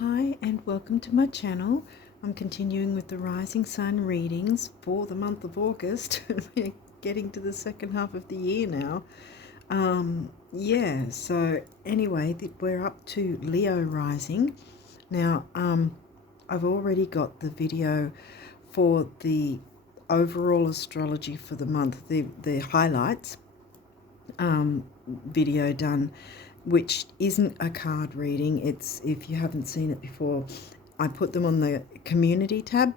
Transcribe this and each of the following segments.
Hi and welcome to my channel. I'm continuing with the rising sun readings for the month of August. We're getting to the second half of the year now. So anyway, we're up to Leo rising. Now, I've already got the video for the overall astrology for the month, the highlights video done, which isn't a card reading. It's, if you haven't seen it before, I put them on the community tab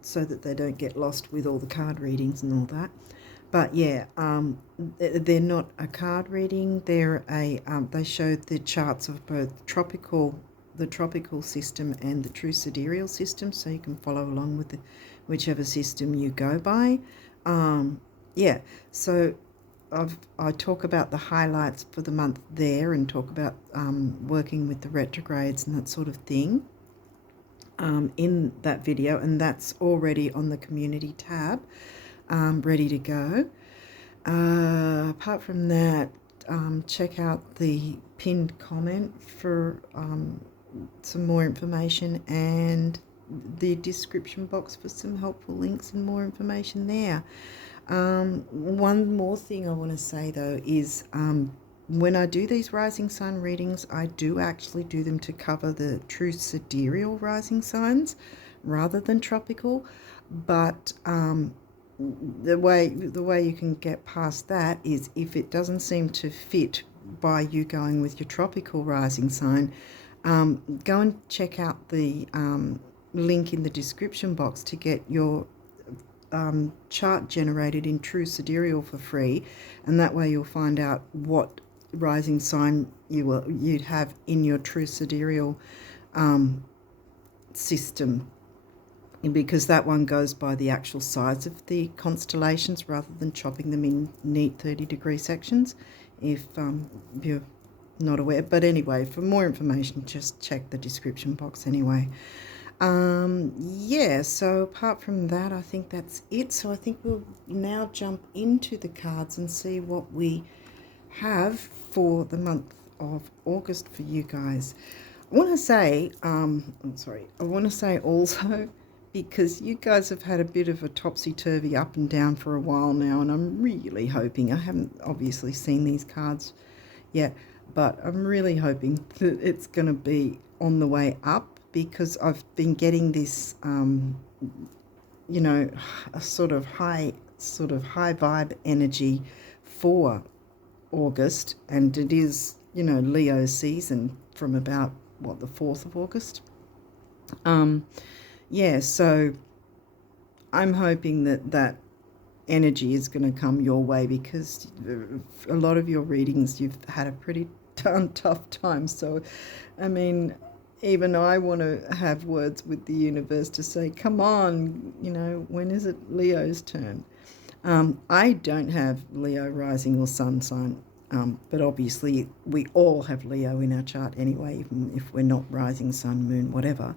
so that they don't get lost with all the card readings and all that. But yeah, they're not a card reading. They're a they show the charts of both the tropical system and the true sidereal system, so you can follow along with whichever system you go by. So I talk about the highlights for the month there, and talk about working with the retrogrades and that sort of thing in that video, and that's already on the community tab, ready to go. Apart from that, check out the pinned comment for some more information, and the description box for some helpful links and more information there. One more thing I want to say though is when I do these rising sign readings, I do actually do them to cover the true sidereal rising signs rather than tropical. But the way you can get past that is, if it doesn't seem to fit by you going with your tropical rising sign, go and check out the link in the description box to get your chart generated in true sidereal for free, and that way you'll find out what rising sign you'd have in your true sidereal system, because that one goes by the actual size of the constellations rather than chopping them in neat 30-degree sections, if you're not aware. But anyway, for more information, just check the description box anyway. So apart from that, I think that's it. So I think we'll now jump into the cards and see what we have for the month of August for you guys. I want to say, also, because you guys have had a bit of a topsy-turvy up and down for a while now, and I'm really hoping, I haven't obviously seen these cards yet, but I'm really hoping that it's going to be on the way up, because I've been getting this, a sort of high vibe energy for August, and it is, Leo season from about, the 4th of August. So I'm hoping that energy is going to come your way, because a lot of your readings, you've had a pretty darn tough time. So, I mean, even I want to have words with the universe to say, come on, when is it Leo's turn? I don't have Leo rising or sun sign, but obviously we all have Leo in our chart anyway, even if we're not rising, sun, moon, whatever,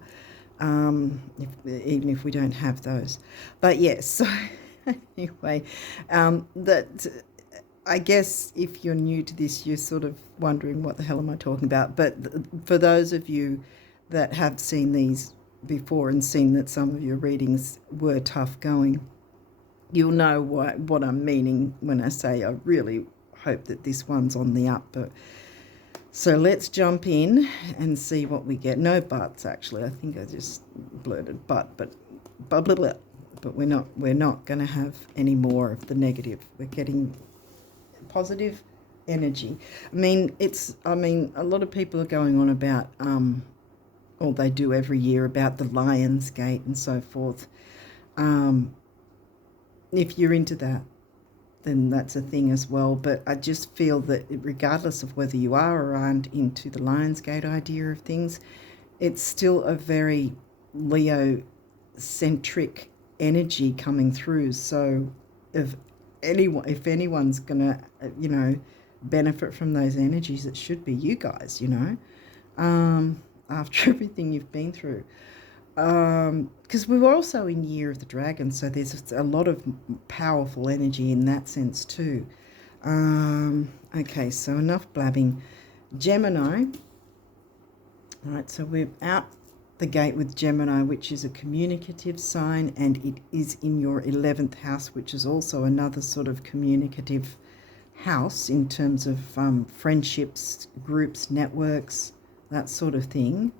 even if we don't have those. But yes, so anyway, I guess if you're new to this, you're sort of wondering, what the hell am I talking about? But for those of you that have seen these before and seen that some of your readings were tough going, you'll know what I'm meaning when I say I really hope that this one's on the up. So let's jump in and see what we get. No buts, actually. I think I just blurted but blah, blah, blah. But we're not going to have any more of the negative. We're getting positive energy. I mean, a lot of people are going on about, or they do every year, about the Lion's Gate and so forth. If you're into that, then that's a thing as well. But I just feel that regardless of whether you are or aren't into the Lion's Gate idea of things, it's still a very Leo-centric energy coming through. So if anyone's going to, benefit from those energies, it should be you guys, after everything you've been through. Because we were also in Year of the Dragon, so there's a lot of powerful energy in that sense too. Okay, so enough blabbing. Gemini, All right, so we're out the gate with Gemini, which is a communicative sign, and it is in your 11th house, which is also another sort of communicative house in terms of friendships, groups, networks, that sort of thing.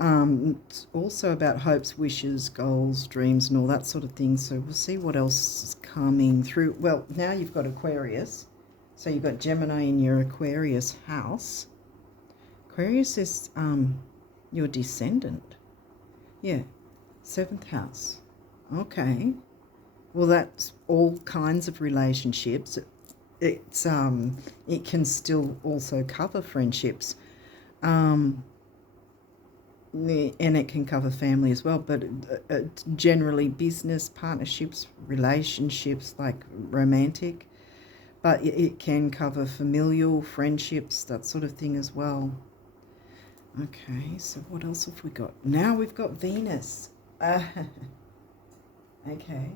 It's also about hopes, wishes, goals, dreams, and all that sort of thing. So we'll see what else is coming through. Well, now you've got Aquarius. So you've got Gemini in your Aquarius house. Aquarius is your descendant. Yeah, 7th house. Okay. Well, that's all kinds of relationships. It's it can still also cover friendships. And it can cover family as well, but generally business, partnerships, relationships, like romantic, but it can cover familial, friendships, that sort of thing as well. Okay, so what else have we got? Now we've got Venus. Okay.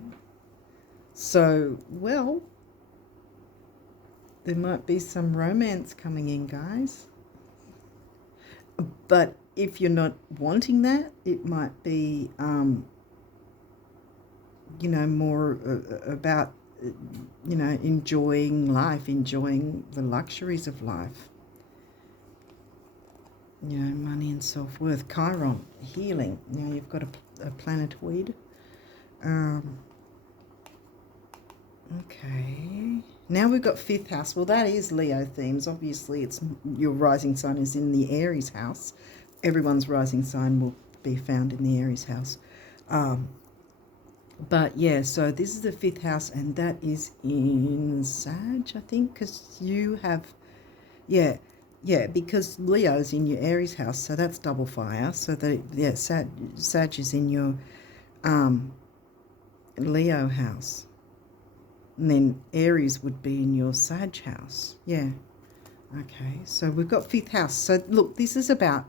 So, well, there might be some romance coming in, guys. But if you're not wanting that, it might be, you know, more about, you know, enjoying life, enjoying the luxuries of life. You know, money and self-worth. Chiron, healing. Now you've got a planetoid. Okay. Now we've got 5th house. Well, that is Leo themes. Obviously, it's your rising sign is in the Aries house. Everyone's rising sign will be found in the Aries house. But yeah, so this is the 5th house, and that is in Sag, I think, because you have, yeah, because Leo's in your Aries house, so that's double fire. So that, yeah, Sag is in your Leo house. And then Aries would be in your Sag house. Yeah. Okay, so we've got 5th house. So look, this is about,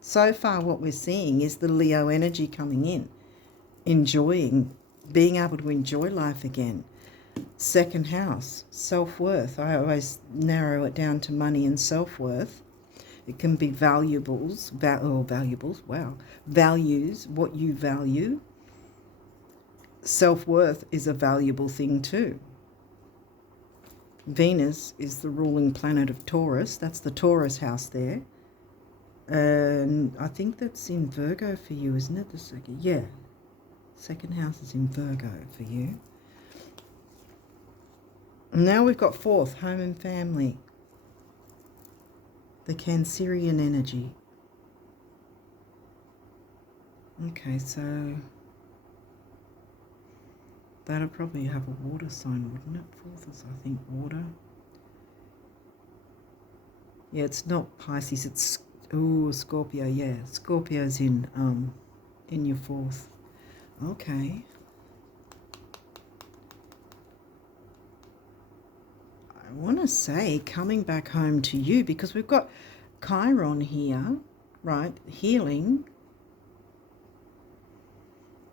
so far what we're seeing is the Leo energy coming in. Enjoying, being able to enjoy life again. 2nd house, self-worth. I always narrow it down to money and self-worth. It can be valuables, values, what you value. Self-worth is a valuable thing too. Venus is the ruling planet of Taurus. That's the Taurus house there. And I think that's in Virgo for you, isn't it? The second, yeah. 2nd house is in Virgo for you. Now we've got 4th, home and family. The Cancerian energy. Okay, so that'll probably have a water sign, wouldn't it? 4th is, I think, water. Yeah, it's not Pisces, it's, ooh, Scorpio, yeah. Scorpio's in your 4th. Okay. I want to say coming back home to you, because we've got Chiron here, right? Healing.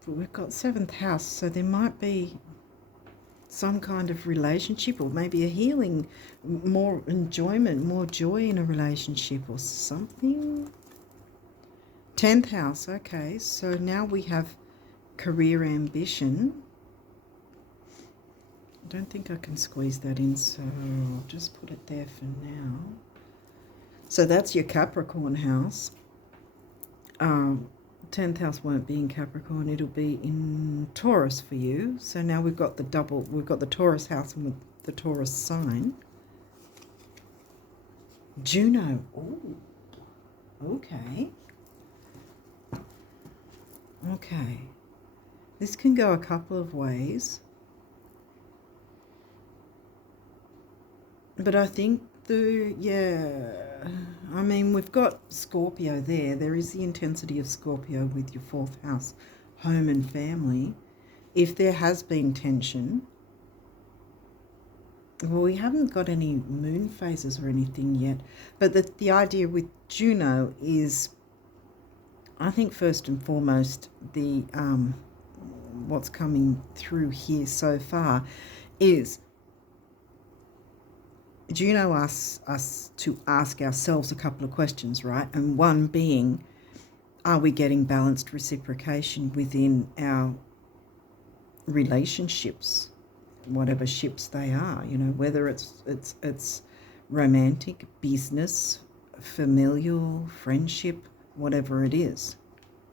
But we've got 7th house, so there might be some kind of relationship, or maybe a healing, more enjoyment, more joy in a relationship or something. 10th house, okay, so now we have career ambition. I don't think I can squeeze that in, so I'll just put it there for now. So that's your Capricorn house. 10th house won't be in Capricorn, it'll be in Taurus for you. So now we've got the double, we've got the Taurus house and with the Taurus sign. Juno, oh, okay. Okay. This can go a couple of ways. But I think I mean, we've got Scorpio there. There is the intensity of Scorpio with your 4th house, home and family. If there has been tension, well, we haven't got any moon phases or anything yet. But the idea with Juno is, I think first and foremost, the what's coming through here so far is Juno asks us to ask ourselves a couple of questions, right? And one being, are we getting balanced reciprocation within our relationships, whatever ships they are, you know, whether it's romantic, business, familial, friendship, whatever it is.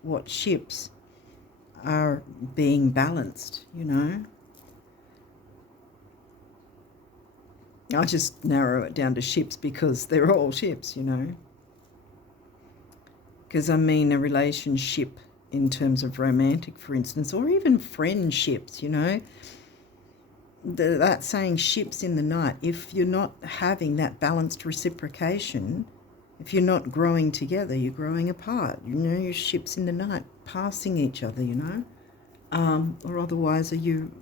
What ships are being balanced, you know? I just narrow it down to ships because they're all ships, you know? Because I mean a relationship in terms of romantic, for instance, or even friendships, you know? That saying ships in the night, if you're not having that balanced reciprocation, if you're not growing together, you're growing apart. You know, you're ships in the night, passing each other, you know? Or otherwise are you,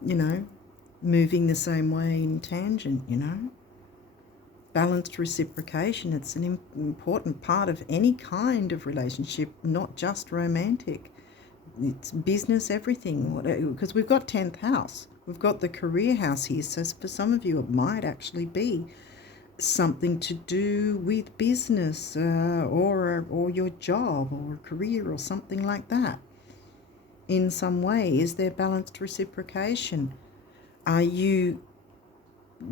you know, moving the same way in tangent, you know? Balanced reciprocation, it's an important part of any kind of relationship, not just romantic. It's business, everything, because we've got 10th house. We've got the career house here, so for some of you it might actually be something to do with business or your job or career or something like that. In some way, is there balanced reciprocation? Are you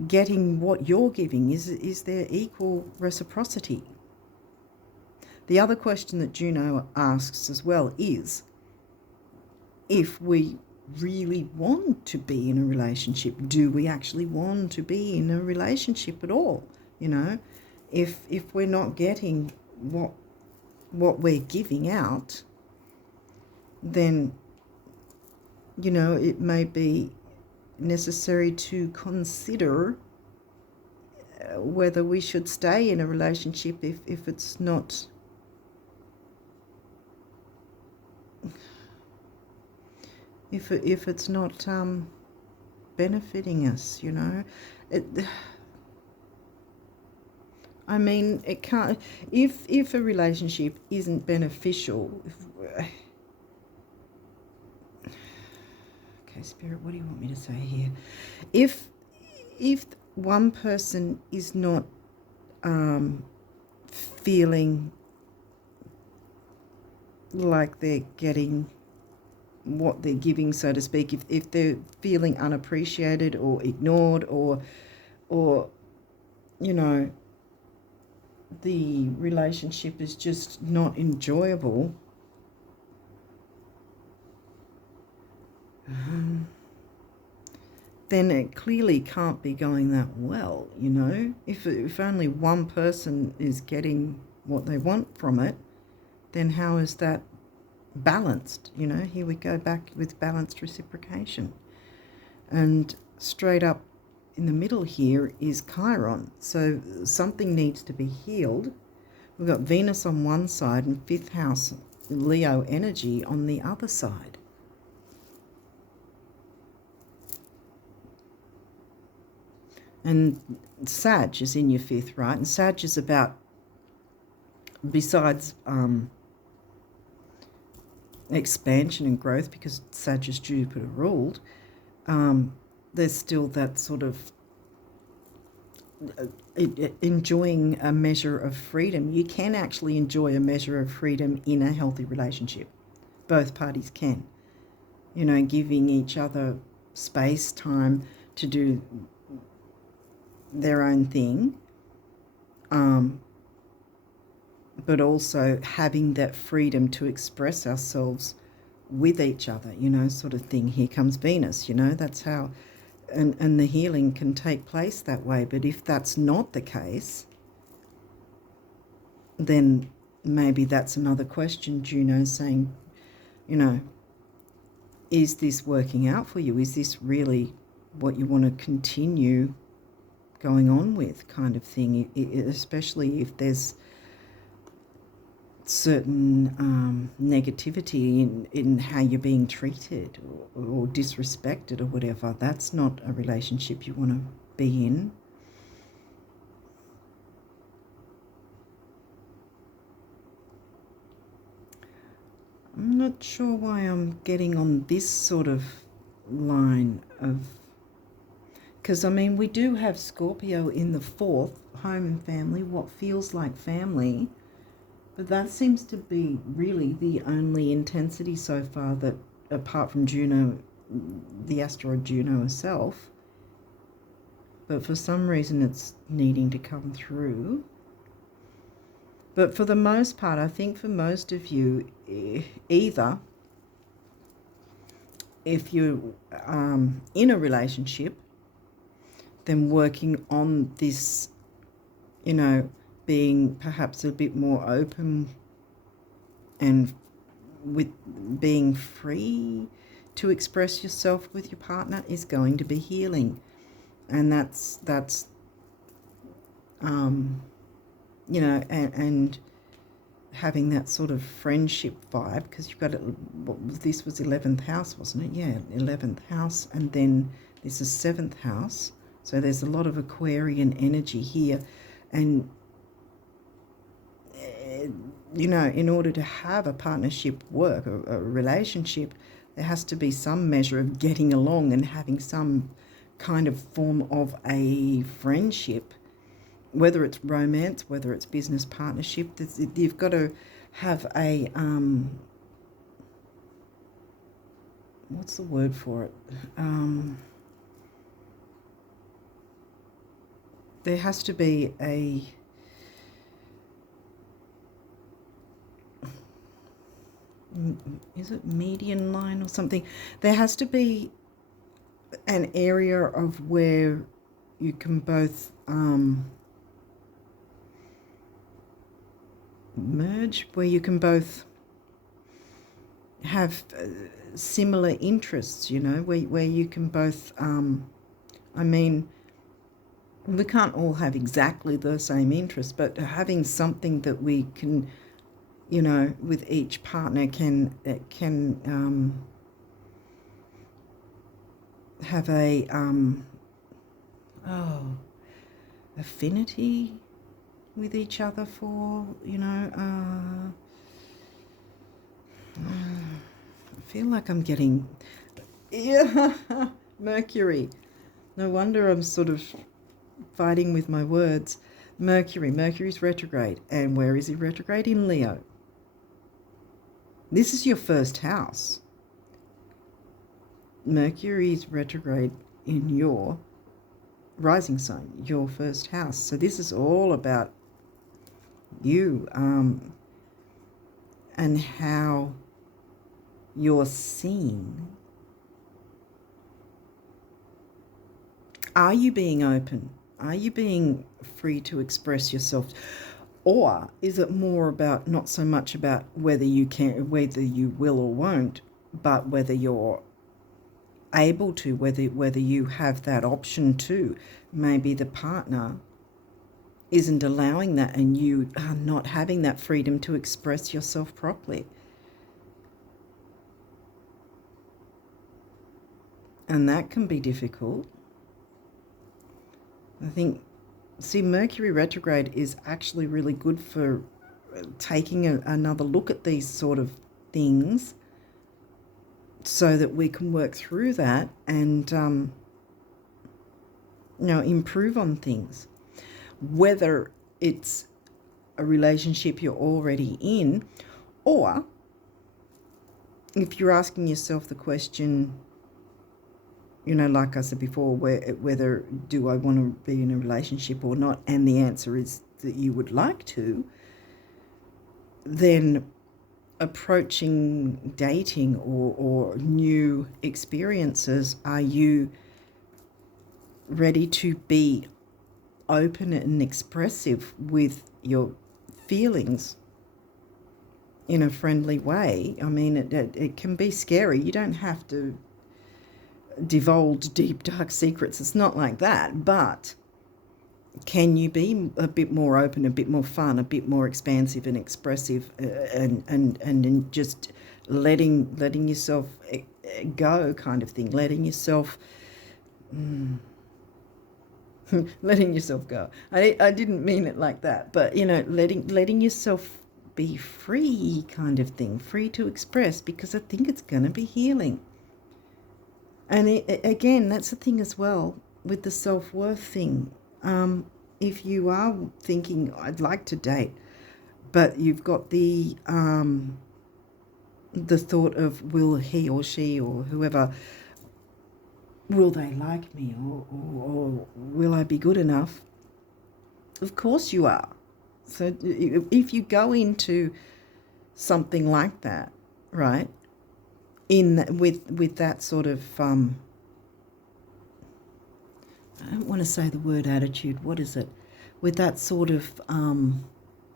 getting what you're giving? Is there equal reciprocity? The other question that Juno asks as well is, if we really want to be in a relationship, do we actually want to be in a relationship at all? You know, if we're not getting what we're giving out, then, you know, it may be necessary to consider whether we should stay in a relationship if it's not if it's not benefiting us, you know. I mean, it can't. If a relationship isn't beneficial, okay, Spirit, what do you want me to say here? If one person is not feeling like they're getting what they're giving, so to speak, if they're feeling unappreciated or ignored or you know, the relationship is just not enjoyable, then it clearly can't be going that well, you know. If only one person is getting what they want from it, then how is that balanced? You know, here we go back with balanced reciprocation. And straight up in the middle here is Chiron. So something needs to be healed. We've got Venus on one side and 5th house Leo energy on the other side. And Sag is in your 5th, right? And Sag is about, besides expansion and growth, because Sag is Jupiter ruled, there's still that sort of enjoying a measure of freedom. You can actually enjoy a measure of freedom in a healthy relationship. Both parties can. You know, giving each other space, time to do their own thing, but also having that freedom to express ourselves with each other, you know, sort of thing. Here comes Venus, you know, that's how, and the healing can take place that way. But if that's not the case, then maybe that's another question. Juno saying, you know, is this working out for you? Is this really what you want to continue going on with, kind of thing, especially if there's certain negativity in how you're being treated or disrespected or whatever. That's not a relationship you want to be in. I'm not sure why I'm getting on this sort of line of Because, I mean, we do have Scorpio in the 4th, home and family, what feels like family. But that seems to be really the only intensity so far that, apart from Juno, the asteroid Juno herself. But for some reason it's needing to come through. But for the most part, I think for most of you, either if you're in a relationship, then working on this, you know, being perhaps a bit more open and with being free to express yourself with your partner is going to be healing. And that's you know, and having that sort of friendship vibe, because you've got it, this was 11th house, wasn't it? Yeah, 11th house, and then this is 7th house. So there's a lot of Aquarian energy here. And, you know, in order to have a partnership work, a relationship, there has to be some measure of getting along and having some kind of form of a friendship, whether it's romance, whether it's business partnership. You've got to have a, what's the word for it? There has to be a, is it median line or something? There has to be an area of where you can both merge, where you can both have similar interests, you know, where you can both, I mean, we can't all have exactly the same interests, but having something that we can, you know, with each partner can have a affinity with each other for, you know, I feel like I'm getting, yeah, Mercury. No wonder I'm sort of fighting with my words. Mercury's retrograde. And where is he retrograde? In Leo. This is your first house. Mercury's retrograde in your rising sign, your first house. So this is all about you, and how you're seen. Are you being open? Are you being free to express yourself? Or is it more about, not so much about whether you can, whether you will or won't, but whether you're able to, whether you have that option to? Maybe the partner isn't allowing that and you are not having that freedom to express yourself properly. And that can be difficult. I think, see, Mercury retrograde is actually really good for taking another look at these sort of things so that we can work through that and, you know, improve on things. Whether it's a relationship you're already in, or if you're asking yourself the question, you know, like I said before, whether do I want to be in a relationship or not, and the answer is that you would like to, then approaching dating or new experiences, are you ready to be open and expressive with your feelings in a friendly way? I mean, it can be scary. You don't have to divulge deep, dark secrets. It's not like that. But can you be a bit more open, a bit more fun, a bit more expansive and expressive, and just letting yourself go, kind of thing, letting yourself letting yourself go. I didn't mean it like that, but, you know, letting yourself be free, kind of thing, free to express, because I think it's going to be healing. And again, that's the thing as well. with the self-worth thing. If you are thinking, I'd like to date, but you've got the thought of, will he or she or whoever, will they like me, or will I be good enough? Of course you are. So if you go into something like that, right, with that sort of I don't want to say the word attitude, what is it? With that sort of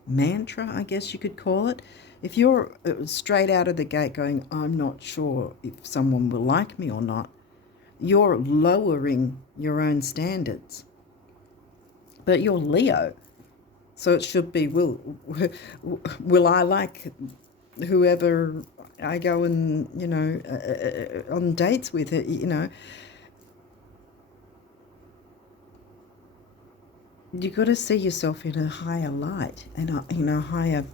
mantra, I guess you could call it. If you're straight out of the gate going, I'm not sure if someone will like me or not, you're lowering your own standards. But you're Leo, so it should be, will I like whoever I go and, on dates with it, you got to see yourself in a higher light, and in a higher,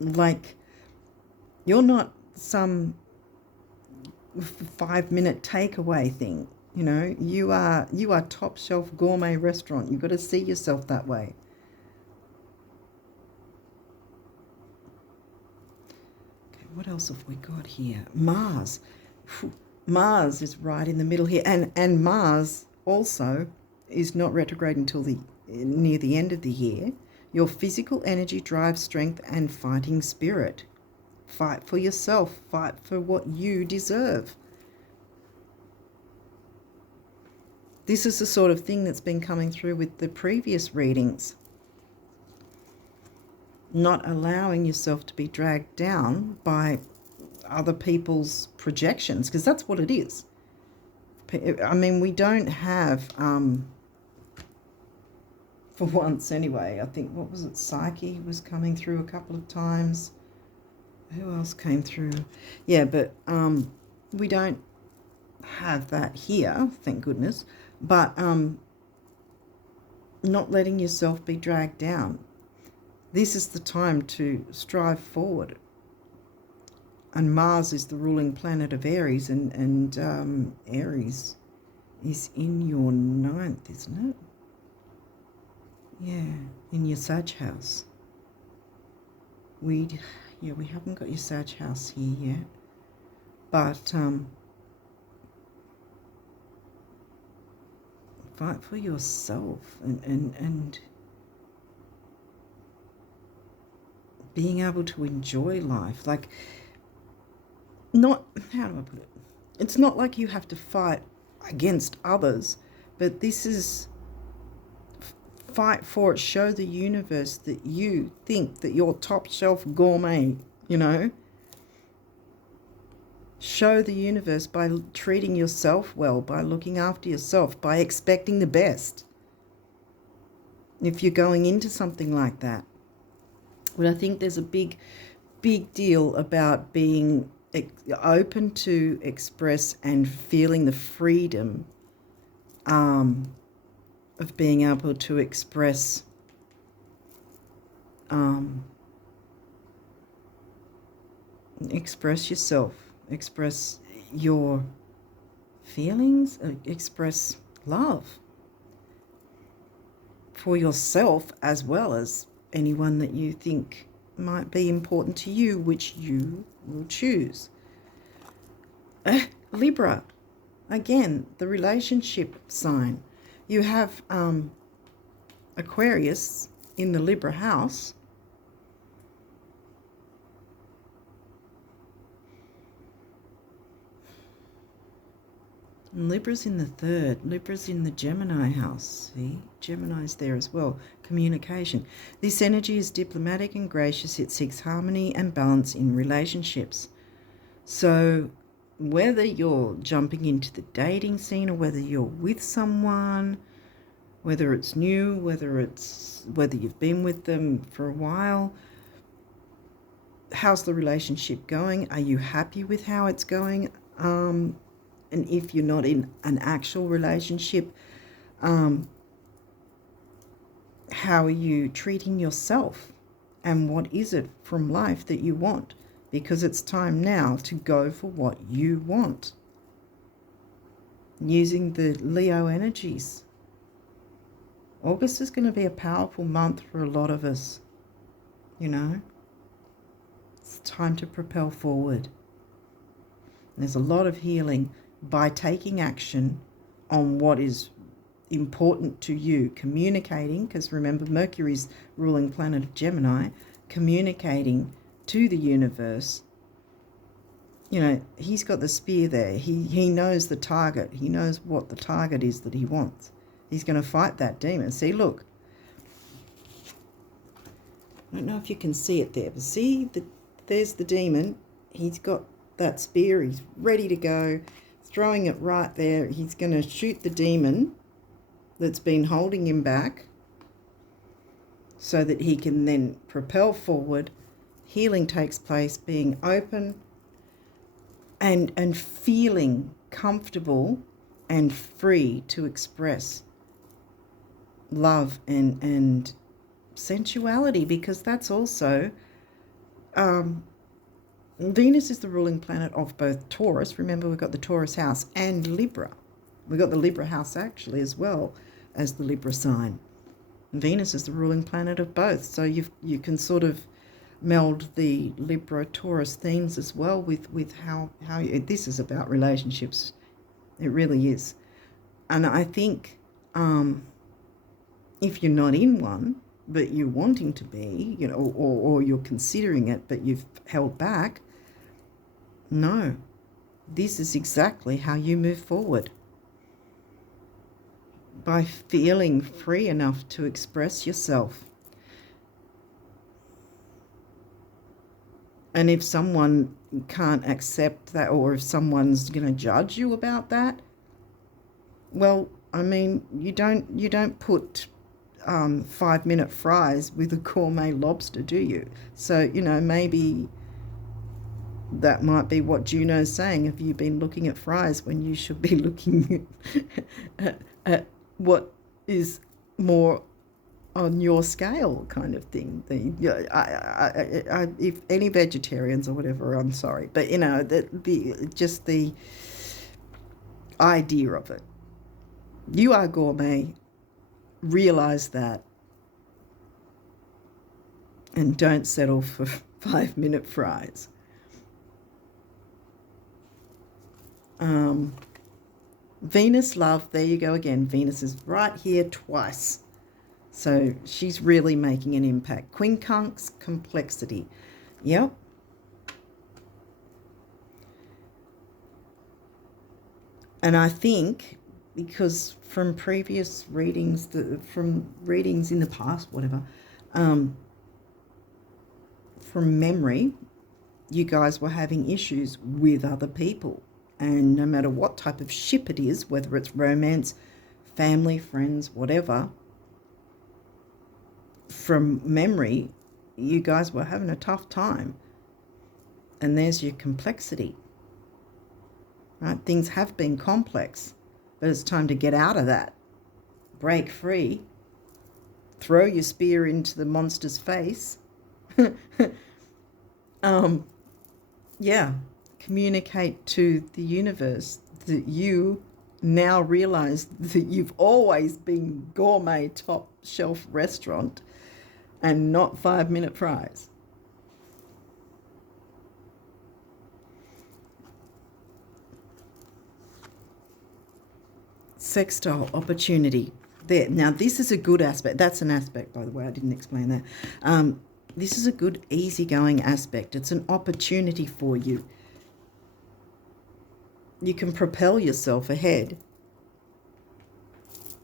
like, you're not some 5-minute takeaway thing. You are top shelf gourmet restaurant. You've got to see yourself that way. Okay, what else have we got here? Mars. Mars is right in the middle here, and Mars also is not retrograde until near the end of the year. Your physical energy drives strength and fighting spirit. Fight for yourself. Fight for what you deserve. This is the sort of thing that's been coming through with the previous readings. Not allowing yourself to be dragged down by other people's projections, because that's what it is. I mean, we don't have, for once anyway, I think, what was it, Psyche was coming through a couple of times. Who else came through? Yeah, but we don't have that here, thank goodness. But not letting yourself be dragged down. This is the time to strive forward. And Mars is the ruling planet of Aries, and Aries is in your 9th, isn't it? Yeah, in your Sag house. We haven't got your Sag house here yet. But fight for yourself, and being able to enjoy life. Like, not, how do I put it? It's not like you have to fight against others, but this is fight for it. Show the universe that you think that you're top shelf gourmet, Show the universe by treating yourself well, by looking after yourself, by expecting the best. If you're going into something like that. But I think there's a big deal about being open to express and feeling the freedom of being able to express yourself. Express your feelings, express love for yourself as well as anyone that you think might be important to you, which you will choose. Libra, again, the relationship sign. You have Aquarius in the Libra house. And Libra's in the 3rd. Libra's in the Gemini house. See? Gemini's there as well. Communication. This energy is diplomatic and gracious. It seeks harmony and balance in relationships. So whether you're jumping into the dating scene or whether you're with someone, whether it's new, whether you've been with them for a while, how's the relationship going? Are you happy with how it's going? And if you're not in an actual relationship, how are you treating yourself? And what is it from life that you want? Because it's time now to go for what you want. using the Leo energies. August is going to be a powerful month for a lot of us, you know. It's time to propel forward. There's a lot of healing by taking action on what is important to you, communicating, because remember Mercury's ruling planet of Gemini, communicating to the universe. You know, he's got the spear there. He knows the target. He knows what the target is that he wants. He's going to fight that demon. See, look. I don't know if you can see it there, but see, there's the demon. He's got that spear. He's ready to go. Throwing it right there. He's going to shoot the demon that's been holding him back so that he can then propel forward. Healing takes place, being open and feeling comfortable and free to express love and sensuality, because that's also Venus is the ruling planet of both Taurus. Remember, we've got the Taurus house and Libra. We've got the Libra house actually as well as the Libra sign. Venus is the ruling planet of both. So you can sort of meld the Libra-Taurus themes as well with how this is about relationships. It really is. And I think if you're not in one, but you're wanting to be, you know, or you're considering it, but you've held back, no, this is exactly how you move forward. By feeling free enough to express yourself. And if someone can't accept that, or if someone's going to judge you about that, well, I mean, you don't put 5-minute fries with a gourmet lobster, do you? So, you know, maybe that might be what Juno's saying. Have you been looking at fries when you should be looking at what is more on your scale, kind of thing? If any vegetarians or whatever, I'm sorry, but you know, just the idea of it. You are gourmet. Realize that, and don't settle for 5-minute fries. Venus love, there you go again. Venus is right here twice. So she's really making an impact. Quincunx, complexity. Yep. And I think because from previous readings, from readings in the past, whatever, from memory, you guys were having issues with other people. And no matter what type of ship it is, whether it's romance, family, friends, whatever, from memory, you guys were having a tough time. And there's your complexity. Right? Things have been complex, but it's time to get out of that. Break free. Throw your spear into the monster's face. Yeah. Communicate to the universe that you now realize that you've always been gourmet top shelf restaurant and not 5-minute fries. Sextile opportunity. There. Now, this is a good aspect. That's an aspect, by the way. I didn't explain that. This is a good, easygoing aspect. It's an opportunity for you. You can propel yourself ahead.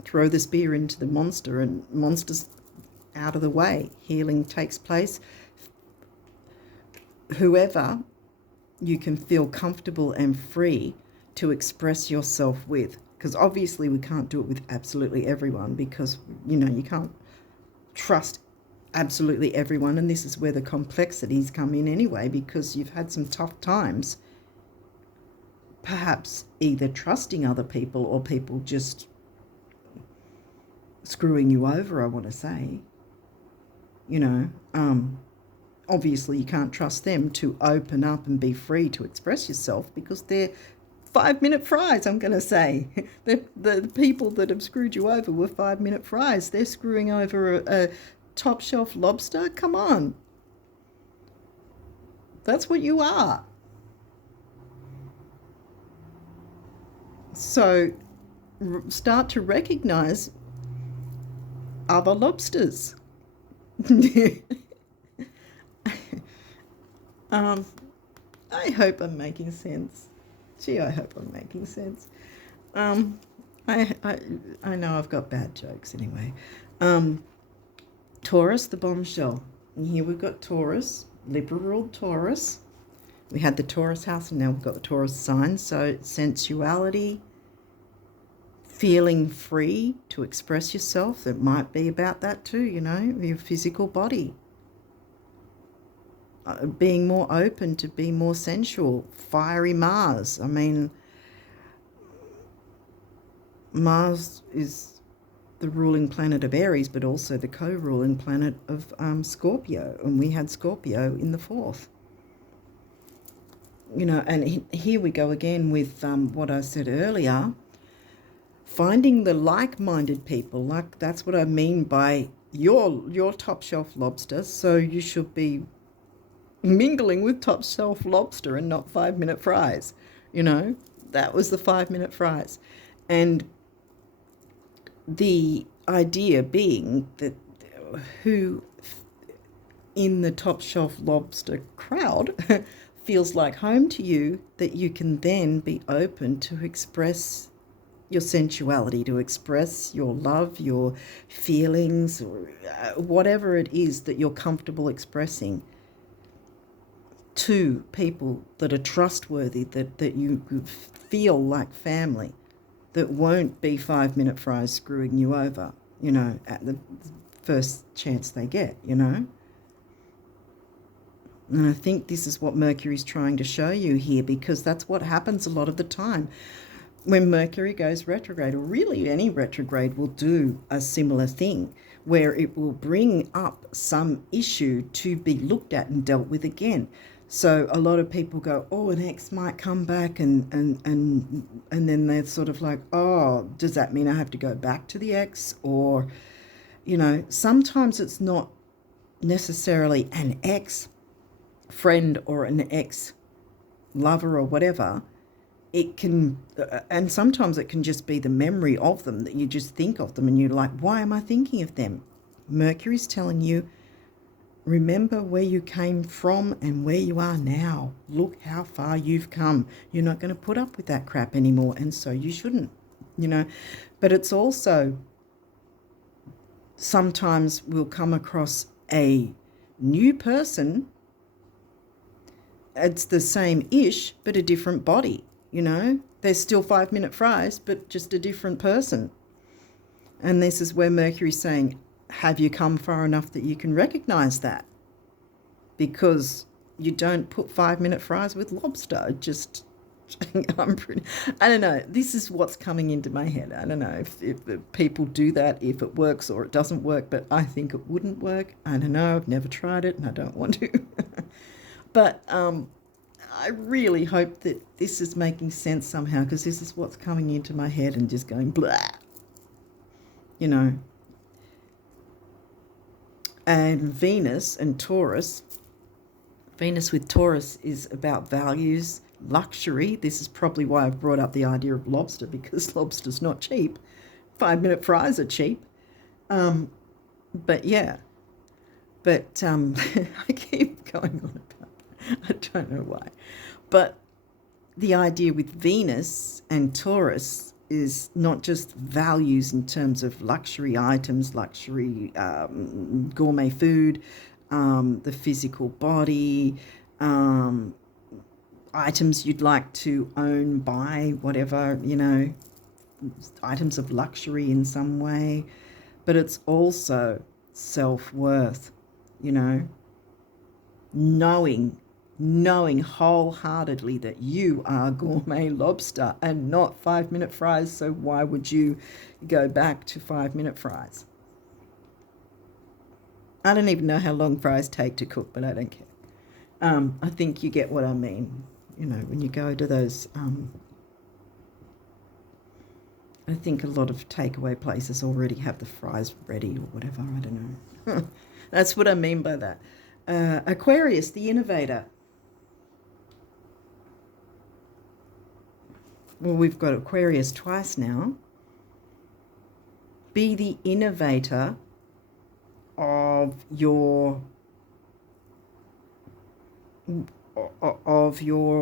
Throw the spear into the monster and monster's out of the way. Healing takes place. Whoever you can feel comfortable and free to express yourself with. Because obviously we can't do it with absolutely everyone, because, you know, you can't trust absolutely everyone. And this is where the complexities come in anyway, because you've had some tough times. Perhaps either trusting other people or people just screwing you over, I want to say. You know, obviously you can't trust them to open up and be free to express yourself, because they're 5-minute fries, I'm going to say. The people that have screwed you over were 5-minute fries. They're screwing over a top shelf lobster. Come on. That's what you are. So start to recognize other lobsters. I hope I'm making sense. Gee, I hope I'm making sense. I know I've got bad jokes anyway. Taurus, the bombshell. And here we've got Taurus, Libra-ruled Taurus. We had the Taurus house, and now we've got the Taurus sign. So sensuality, feeling free to express yourself. It might be about that too, you know, your physical body. Being more open to be more sensual. Fiery Mars. I mean, Mars is the ruling planet of Aries, but also the co-ruling planet of Scorpio. And we had Scorpio in the 4th. You know, and here we go again with what I said earlier. Finding the like-minded people. Like, that's what I mean by your top shelf lobster. So you should be mingling with top shelf lobster and not 5-minute fries. You know, that was the 5-minute fries. And the idea being that who in the top shelf lobster crowd feels like home to you, that you can then be open to express your sensuality, to express your love, your feelings, or whatever it is that you're comfortable expressing to people that are trustworthy, that you feel like family, that won't be 5-minute fries screwing you over, you know, at the first chance they get, you know. And I think this is what Mercury's trying to show you here, because that's what happens a lot of the time. When Mercury goes retrograde, or really any retrograde will do a similar thing, where it will bring up some issue to be looked at and dealt with again. So a lot of people go, oh, an ex might come back, and then they're sort of like, oh, does that mean I have to go back to the ex? Or, you know, sometimes it's not necessarily an ex friend or an ex lover or whatever. It can, and sometimes it can just be the memory of them, that you just think of them and you're like, why am I thinking of them? Mercury's telling you, remember where you came from and where you are now. Look how far you've come. You're not going to put up with that crap anymore, and so you shouldn't, you know. But it's also, sometimes we'll come across a new person. It's the same ish, but a different body, you know. They're still 5-minute fries, but just a different person. And this is where Mercury's saying, have you come far enough that you can recognize that? Because you don't put 5-minute fries with lobster. Just, I don't know. This is what's coming into my head. I don't know if people do that, if it works or it doesn't work, but I think it wouldn't work. I don't know. I've never tried it and I don't want to. But I really hope that this is making sense somehow, because this is what's coming into my head and just going blah. You know. And Venus and Taurus. Venus with Taurus is about values, luxury. This is probably why I've brought up the idea of lobster, because lobster's not cheap. 5-minute fries are cheap. But yeah. But I keep going on about that. I don't know why. But the idea with Venus and Taurus is not just values in terms of luxury items, luxury gourmet food, the physical body, items you'd like to own, buy, whatever, you know, items of luxury in some way. But it's also self-worth, you know, knowing wholeheartedly that you are gourmet lobster and not 5-minute fries. So why would you go back to 5-minute fries? I don't even know how long fries take to cook, but I don't care. I think you get what I mean. You know, when you go to those I think a lot of takeaway places already have the fries ready or whatever. I don't know. That's what I mean by that. Aquarius, the innovator. Well, we've got Aquarius twice now. Be the innovator of your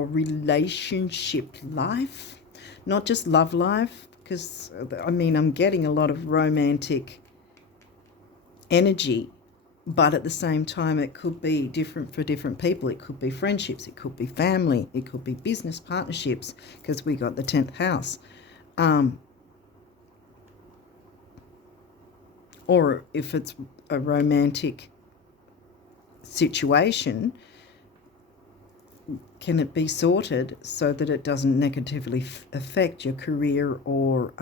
relationship life, not just love life, because I mean I'm getting a lot of romantic energy, but at the same time it could be different for different people. It could be friendships, it could be family, it could be business partnerships, because we got the 10th house. Or if it's a romantic situation, can it be sorted so that it doesn't negatively affect your career or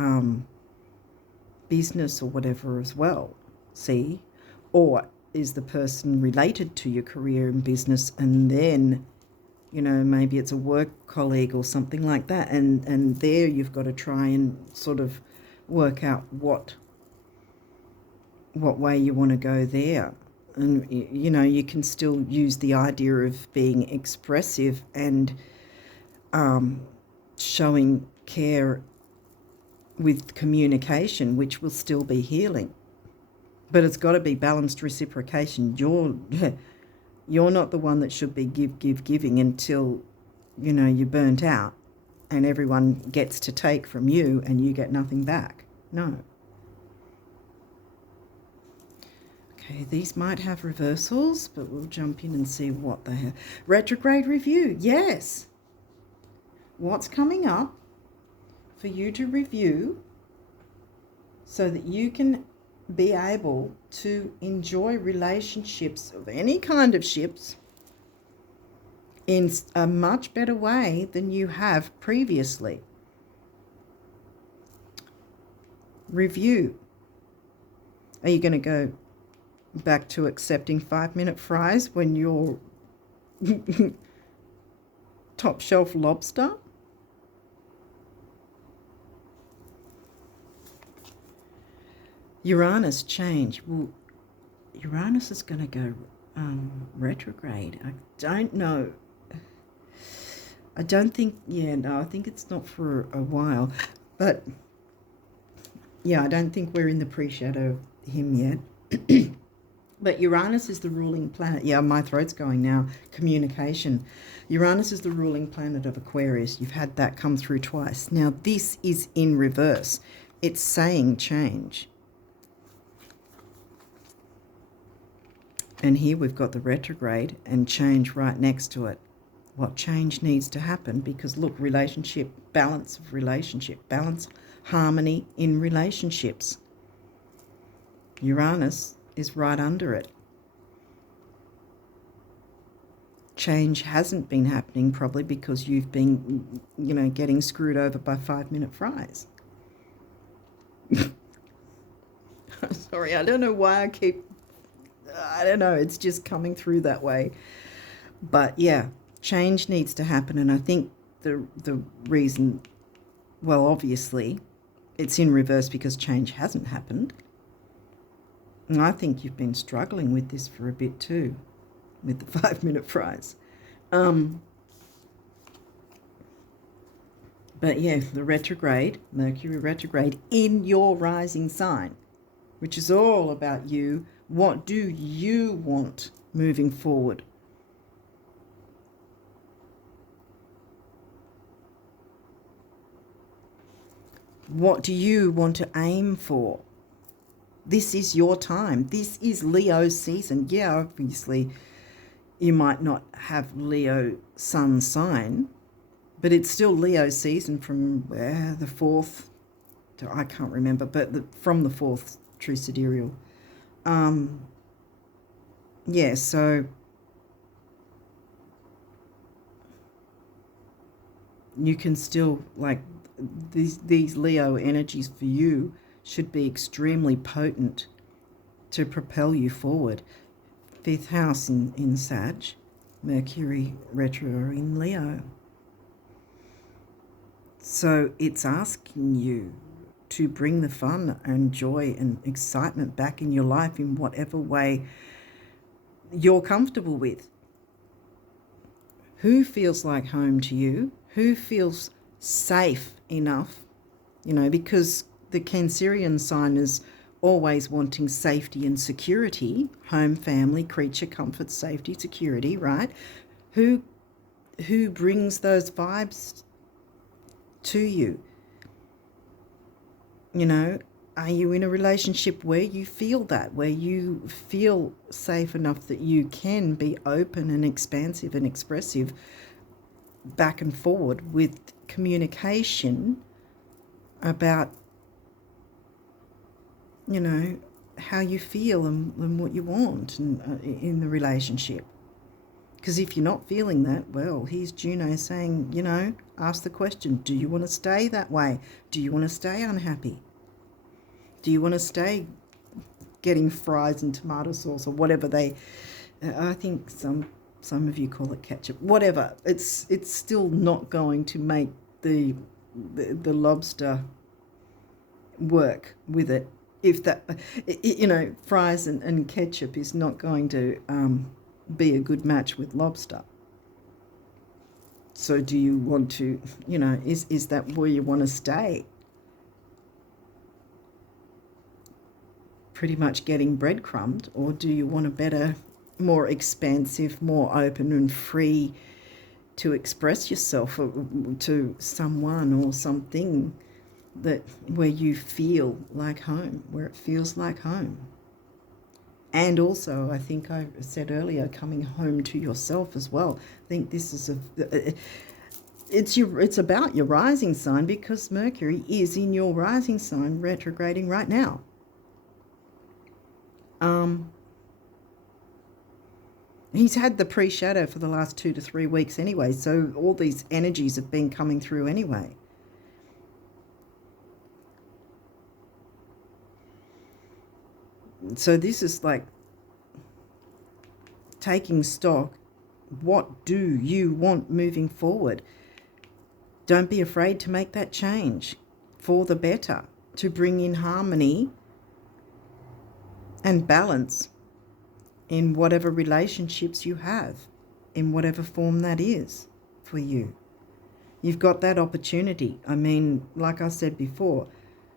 business or whatever as well? See? Or is the person related to your career and business, and then, you know, maybe it's a work colleague or something like that, and there you've got to try and sort of work out what way you want to go there. And, you know, you can still use the idea of being expressive and showing care with communication, which will still be healing. But it's got to be balanced reciprocation. You're not the one that should be giving until, you know, you're burnt out and everyone gets to take from you and you get nothing back. No. Okay, these might have reversals, but we'll jump in and see what they have. Retrograde review, yes. What's coming up for you to review so that you can be able to enjoy relationships of any kind of ships in a much better way than you have previously. Review. Are you going to go back to accepting 5-minute fries when you're top shelf lobster? Uranus change. Well, Uranus is going to go retrograde. I don't know. I don't think, I think it's not for a while. But, yeah, I don't think we're in the pre-shadow of him yet. But Uranus is the ruling planet. Yeah, my throat's going now. Communication. Uranus is the ruling planet of Aquarius. You've had that come through twice. Now, this is in reverse. It's saying change. And here we've got the retrograde and change right next to it. What change needs to happen? Because, look, relationship, balance of relationship, balance, harmony in relationships. Uranus is right under it. Change hasn't been happening probably because you've been, you know, getting screwed over by 5-minute fries. Sorry, I don't know why I don't know, it's just coming through that way. But yeah, change needs to happen, and I think the reason, well, obviously, it's in reverse because change hasn't happened. And I think you've been struggling with this for a bit too, with the 5-minute fries. But yeah, the retrograde, Mercury retrograde in your rising sign, which is all about you. What do you want moving forward? What do you want to aim for? This is your time. This is Leo's season. Yeah, obviously, you might not have Leo sun sign, but it's still Leo season from the 4th to, I can't remember, but from the 4th true sidereal. Yeah, so you can still, like, these Leo energies for you should be extremely potent to propel you forward. 5th house in Sag, Mercury retro in Leo. So it's asking you, to bring the fun and joy and excitement back in your life in whatever way you're comfortable with. Who feels like home to you? Who feels safe enough? Because the Cancerian sign is always wanting safety and security, home, family, creature, comfort, safety, security, right? Who brings those vibes to you? Are you in a relationship where you feel that, where you feel safe enough that you can be open and expansive and expressive back and forward with communication about, how you feel and what you want in the relationship? Because if you're not feeling that, well, here's Juno saying, ask the question, do you want to stay that way? Do you want to stay unhappy? Do you want to stay getting fries and tomato sauce or whatever I think some of you call it ketchup, whatever. It's still not going to make the lobster work with it. If that, fries and ketchup is not going to be a good match with lobster. So do you want to, is that where you want to stay? Pretty much getting breadcrumbed, or do you want a better, more expansive, more open and free to express yourself to someone or something where you feel like home, where it feels like home? And also, I think I said earlier, coming home to yourself as well. I think this is it's about your rising sign, because Mercury is in your rising sign retrograding right now. He's had the pre-shadow for the last 2 to 3 weeks anyway, so all these energies have been coming through anyway. So this is like taking stock. What do you want moving forward? Don't be afraid to make that change for the better, to bring in harmony and balance in whatever relationships you have, in whatever form that is for you. You've got that opportunity. I mean, like I said before,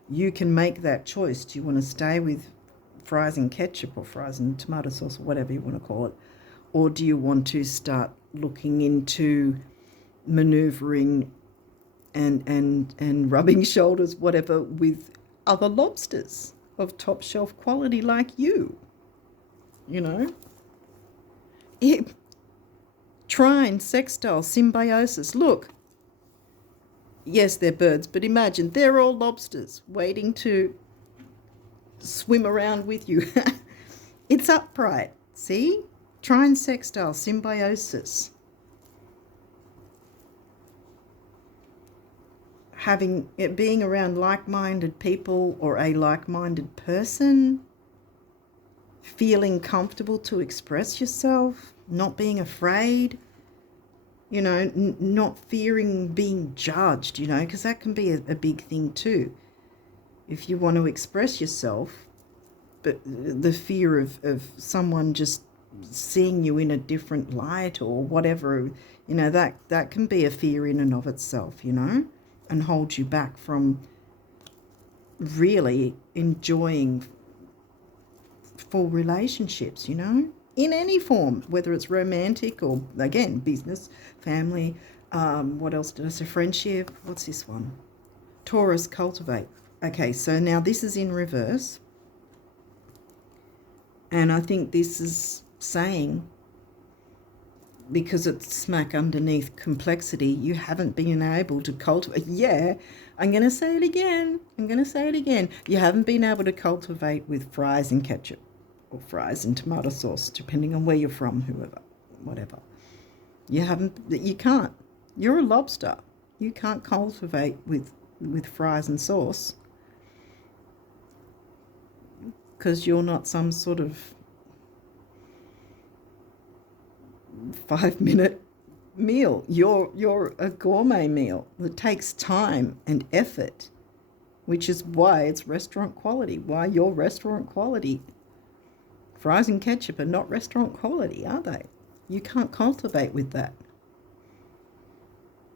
you can make that choice. Do you want to stay with fries and ketchup, or fries and tomato sauce, or whatever you want to call it? Or do you want to start looking into maneuvering and rubbing shoulders, whatever, with other lobsters of top shelf quality like you? Trine, sextile, symbiosis. Look, yes, they're birds, but imagine they're all lobsters waiting to swim around with you. It's upright. See? Trine, sextile, symbiosis. Being around like-minded people, or a like-minded person, feeling comfortable to express yourself, not being afraid, not fearing being judged, because that can be a big thing too. If you want to express yourself, but the fear of someone just seeing you in a different light or whatever, that can be a fear in and of itself, and hold you back from really enjoying full relationships, in any form, whether it's romantic or, again, business, family, what else did I say? Friendship. What's this one? Taurus, cultivate. Okay, so now this is in reverse. And I think this is saying, because it's smack underneath complexity, you haven't been able to cultivate. Yeah, I'm going to say it again. You haven't been able to cultivate with fries and ketchup, or fries and tomato sauce, depending on where you're from, whatever. You can't. You're a lobster. You can't cultivate with fries and sauce, because you're not some sort of 5-minute meal. You're a gourmet meal that takes time and effort which is why it's restaurant quality, why you're restaurant quality. Fries and ketchup are not restaurant quality, are they? You can't cultivate with that.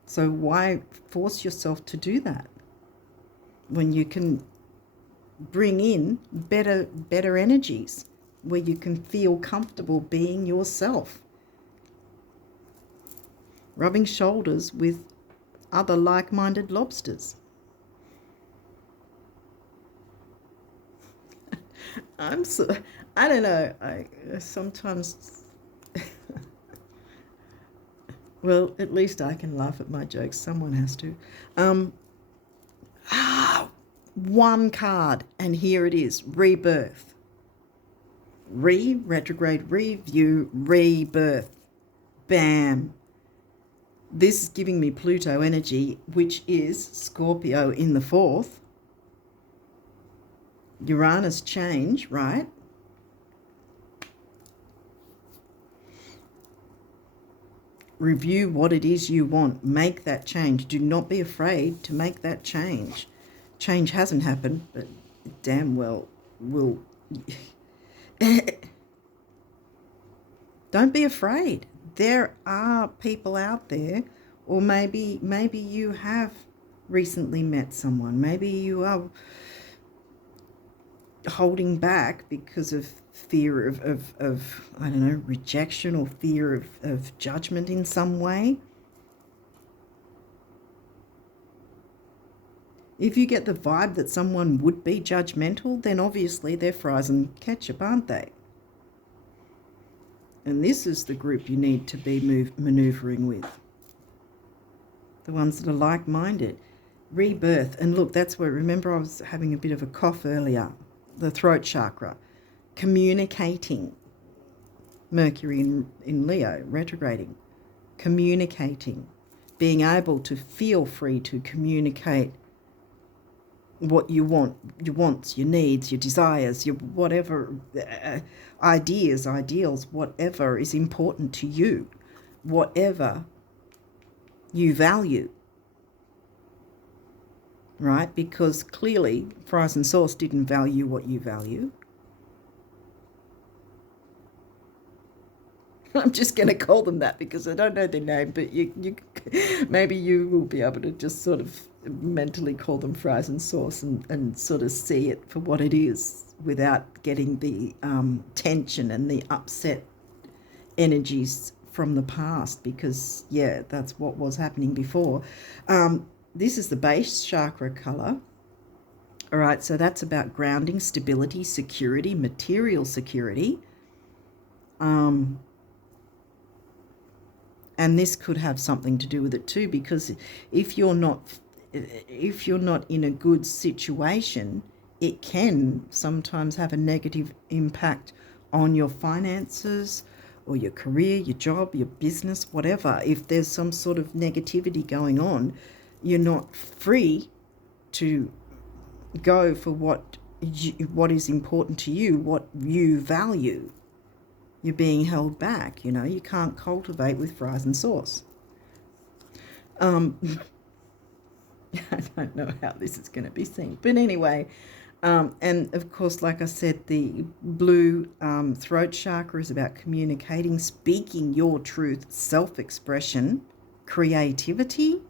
So why force yourself to do that when you can bring in better energies where you can feel comfortable being yourself, rubbing shoulders with other like-minded lobsters? I don't know. I sometimes, well, at least I can laugh at my jokes. Someone has to. One card, and here it is: rebirth. Retrograde, review, rebirth. Bam. This is giving me Pluto energy, which is Scorpio in the 4th. Uranus change, right? Review what it is you want. Make that change. Do not be afraid to make that change. Change hasn't happened, but damn well will. Don't be afraid. There are people out there, or maybe you have recently met someone. Maybe you are holding back because of fear of I don't know, rejection, or fear of judgment in some way. If you get the vibe that someone would be judgmental, then obviously they're fries and ketchup, aren't they? And this is the group you need to be maneuvering with. The ones that are like-minded. Rebirth. And look, that's where, remember I was having a bit of a cough earlier. The throat chakra. Communicating. Mercury in Leo, retrograding. Communicating. Being able to feel free to communicate what you want, your wants, your needs, your desires, your whatever, ideas, ideals, whatever is important to you, whatever you value, right? Because clearly Fries and Sauce didn't value what you value. I'm just going to call them that because I don't know their name, but you maybe you will be able to just sort of mentally call them Fries and Sauce and sort of see it for what it is without getting the tension and the upset energies from the past, because, yeah, that's what was happening before. This is the base chakra color. All right, so that's about grounding, stability, security, material security. And this could have something to do with it too, because if you're not in a good situation, it can sometimes have a negative impact on your finances or your career, your job, your business, whatever. If there's some sort of negativity going on, you're not free to go for what is important to you, what you value. You're being held back, you can't cultivate with Fries and Sauce. I don't know how this is going to be seen, but anyway, and of course, like I said, the blue throat chakra is about communicating, speaking your truth, self-expression, creativity,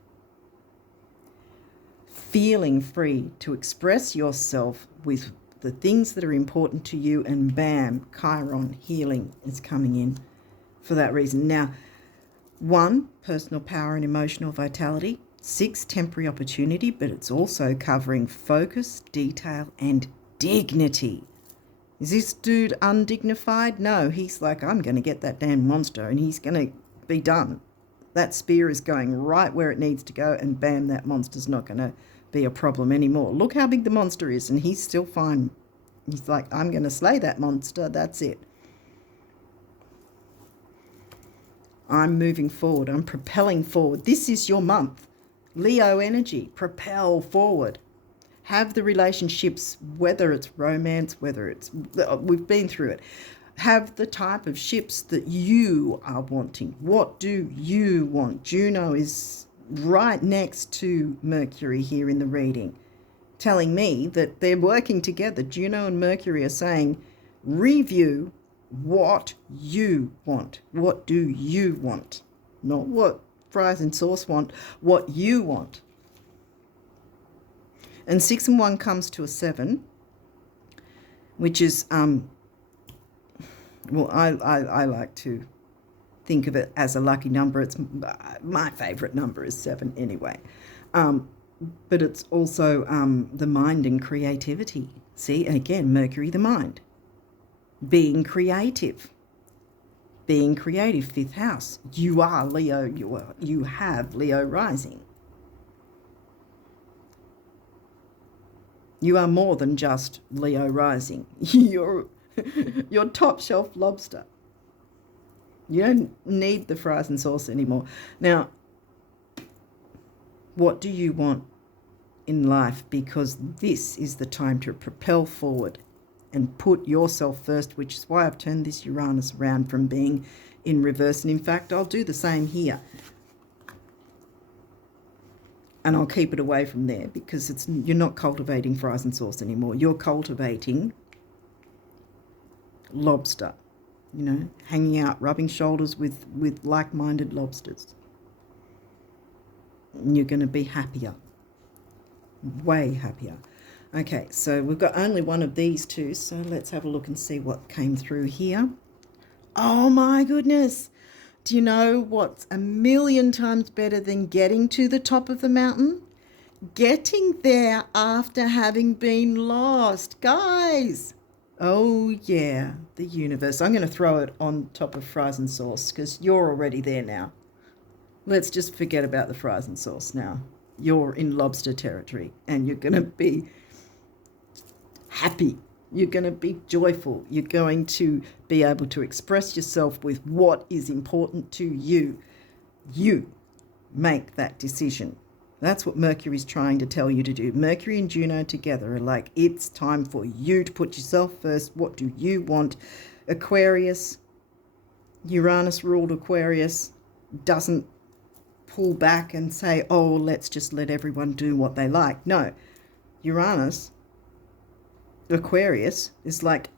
feeling free to express yourself with the things that are important to you, and bam, Chiron, healing is coming in for that reason. Now, 1, personal power and emotional vitality. 6, temporary opportunity, but it's also covering focus, detail, and dignity. Is this dude undignified? No, he's like, I'm going to get that damn monster and he's going to be done. That spear is going right where it needs to go, and bam, that monster's not going to be a problem anymore. Look how big the monster is, and he's still fine. He's like, I'm going to slay that monster. That's it. I'm moving forward. I'm propelling forward. This is your month. Leo energy. Propel forward. Have the relationships, whether it's romance, whether it's, we've been through it. Have the type of ships that you are wanting. What do you want? Juno is right next to Mercury here in the reading, telling me that they're working together. Juno and Mercury are saying, review what you want. What do you want? Not what fries and sauce want, what you want. And 6 and 1 comes to a 7, which is, well, I like to think of it as a lucky number. It's my favourite number is 7 anyway. But it's also the mind and creativity. See, again, Mercury, the mind. Being creative. Being creative, 5th house. You are Leo. You have Leo rising. You are more than just Leo rising. You're top shelf lobster. You don't need the fries and sauce anymore. Now, what do you want in life? Because this is the time to propel forward and put yourself first, which is why I've turned this Uranus around from being in reverse. And in fact, I'll do the same here. And I'll keep it away from there because you're not cultivating fries and sauce anymore. You're cultivating lobster, hanging out, rubbing shoulders with like-minded lobsters. And you're going to be happier, way happier. Okay, so we've got only one of these two, so let's have a look and see what came through here. Oh my goodness. Do you know what's a million times better than getting to the top of the mountain? Getting there after having been lost. Guys! Oh yeah, the universe. I'm going to throw it on top of fries and sauce because you're already there now. Let's just forget about the fries and sauce now. You're in lobster territory and you're going to be happy. You're going to be joyful. You're going to be able to express yourself with what is important to you. You make that decision. That's what Mercury's trying to tell you to do. Mercury and Juno together are like, it's time for you to put yourself first. What do you want? Aquarius, Uranus ruled Aquarius, doesn't pull back and say, oh, let's just let everyone do what they like. No, Uranus, Aquarius is like,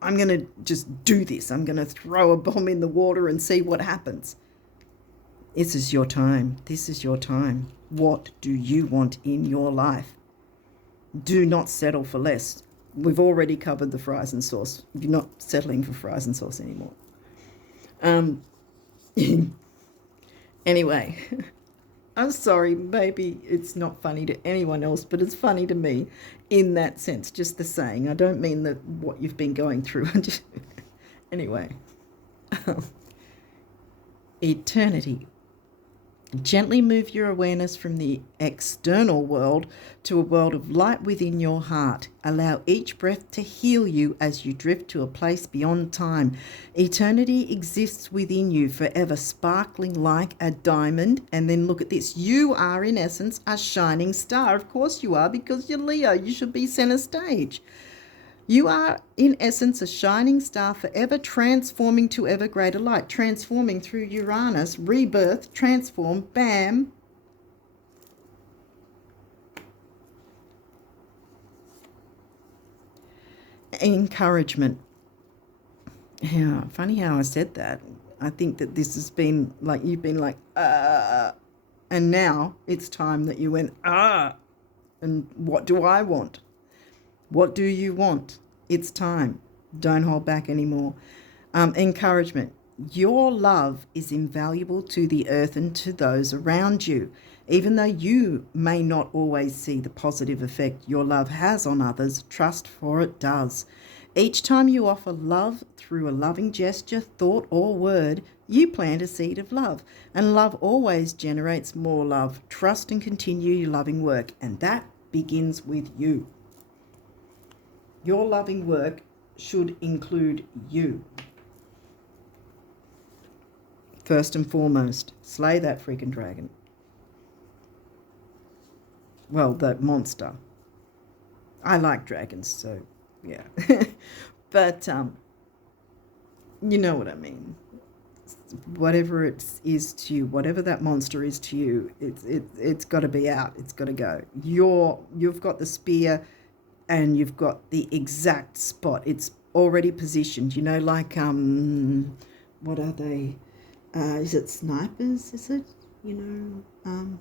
I'm going to just do this. I'm going to throw a bomb in the water and see what happens. This is your time. This is your time. What do you want in your life? Do not settle for less. We've already covered the fries and sauce. You're not settling for fries and sauce anymore. Anyway, I'm sorry, maybe it's not funny to anyone else, but it's funny to me in that sense, just the saying. I don't mean that what you've been going through. Anyway, eternity. Gently move your awareness from the external world to a world of light within your heart. Allow each breath to heal you as you drift to a place beyond time. Eternity exists within you, forever sparkling like a diamond. And then look at this. You are, in essence, a shining star. Of course you are, because you're Leo. You should be center stage. You are, in essence, a shining star, forever transforming to ever greater light, transforming through Uranus, rebirth, transform, bam. Encouragement. Yeah, funny how I said that. I think that this has been like, you've been like, and now it's time that you went, and what do I want? What do you want? It's time. Don't hold back anymore. Encouragement. Your love is invaluable to the earth and to those around you. Even though you may not always see the positive effect your love has on others, trust for it does. Each time you offer love through a loving gesture, thought, or word, you plant a seed of love. And love always generates more love. Trust and continue your loving work. And that begins with you. Your loving work should include you. First and foremost, slay that freaking dragon. Well, that monster. I like dragons, so yeah. But, you know what I mean. whatever it is to you, whatever that monster is to you, it's got to be out. It's got to go. You've got the spear, and you've got the exact spot. It's already positioned. You know, like what are they? Is it snipers? Is it, you know,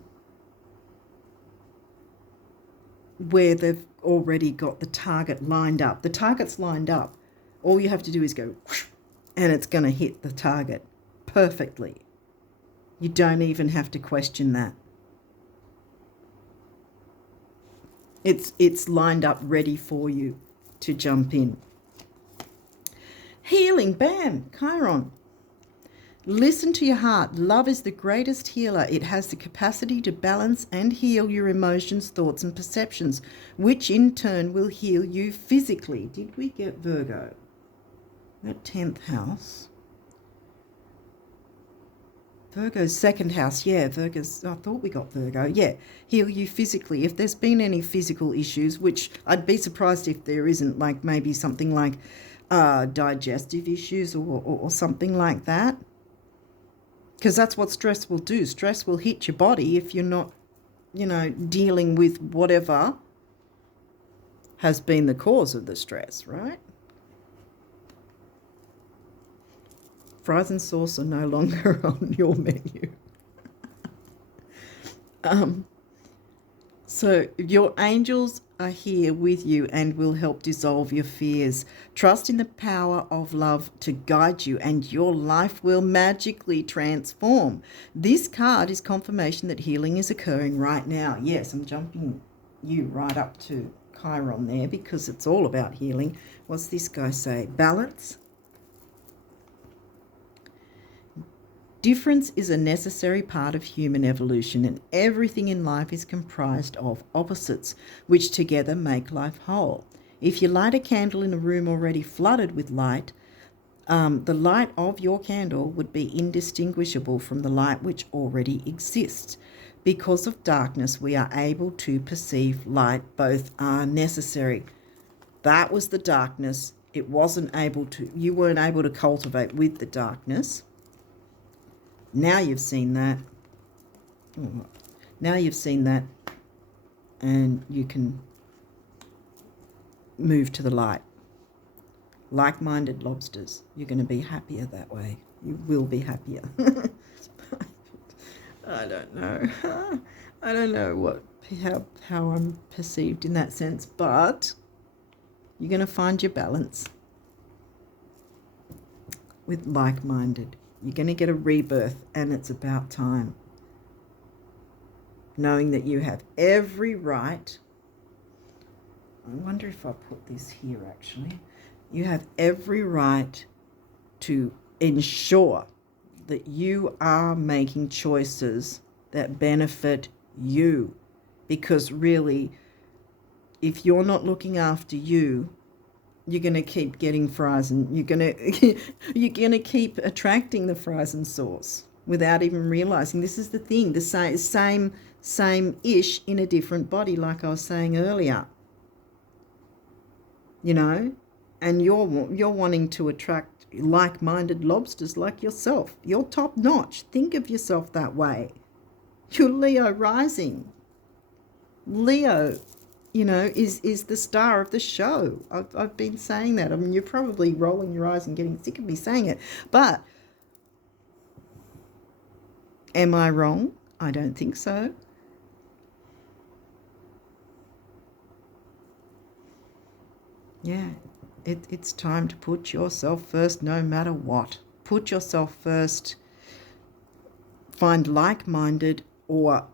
where they've already got the target lined up. The target's lined up. All you have to do is go, whoosh, and it's going to hit the target perfectly. You don't even have to question that. It's lined up ready for you to jump in. Healing, bam, Chiron. Listen to your heart. Love is the greatest healer. It has the capacity to balance and heal your emotions, thoughts, and perceptions, which in turn will heal you physically. Did we get Virgo? That 10th house. Virgo's second house. Yeah, Virgo's, I thought we got Virgo. Yeah, heal you physically. If there's been any physical issues, which I'd be surprised if there isn't, like maybe something like digestive issues or something like that. Because that's what stress will do. Stress will hit your body if you're not, you know, dealing with whatever has been the cause of the stress, right? Fries and sauce are no longer on your menu. So your angels are here with you and will help dissolve your fears. Trust in the power of love to guide you, and your life will magically transform. This card is confirmation that healing is occurring right now. Yes, I'm jumping you right up to Chiron there because it's all about healing. What's this guy say? Balance. Difference is a necessary part of human evolution, and everything in life is comprised of opposites, which together make life whole. If you light a candle in a room already flooded with light, the light of your candle would be indistinguishable from the light which already exists. Because of darkness, we are able to perceive light. Both are necessary. That was the darkness. You weren't able to cultivate with the darkness. Now you've seen that. Now you've seen that, and you can move to the light. Like-minded lobsters. You're going to be happier that way. You will be happier. I don't know. I don't know how I'm perceived in that sense, but you're going to find your balance with like-minded. You're going to get a rebirth, and it's about time. Knowing that you have every right. I wonder if I put this here, actually. You have every right to ensure that you are making choices that benefit you. Because really, if you're not looking after you, you're going to keep getting fries, and you're going to keep attracting the fries and sauce without even realizing. This is the thing, the same-ish in a different body, like I was saying earlier. You know, and you're wanting to attract like-minded lobsters like yourself. You're top notch. Think of yourself that way. You're Leo rising. Leo, you know, is the star of the show. I've been saying that. I mean, you're probably rolling your eyes and getting sick of me saying it. But am I wrong? I don't think so. Yeah, it's time to put yourself first no matter what. Put yourself first. Find like-minded, or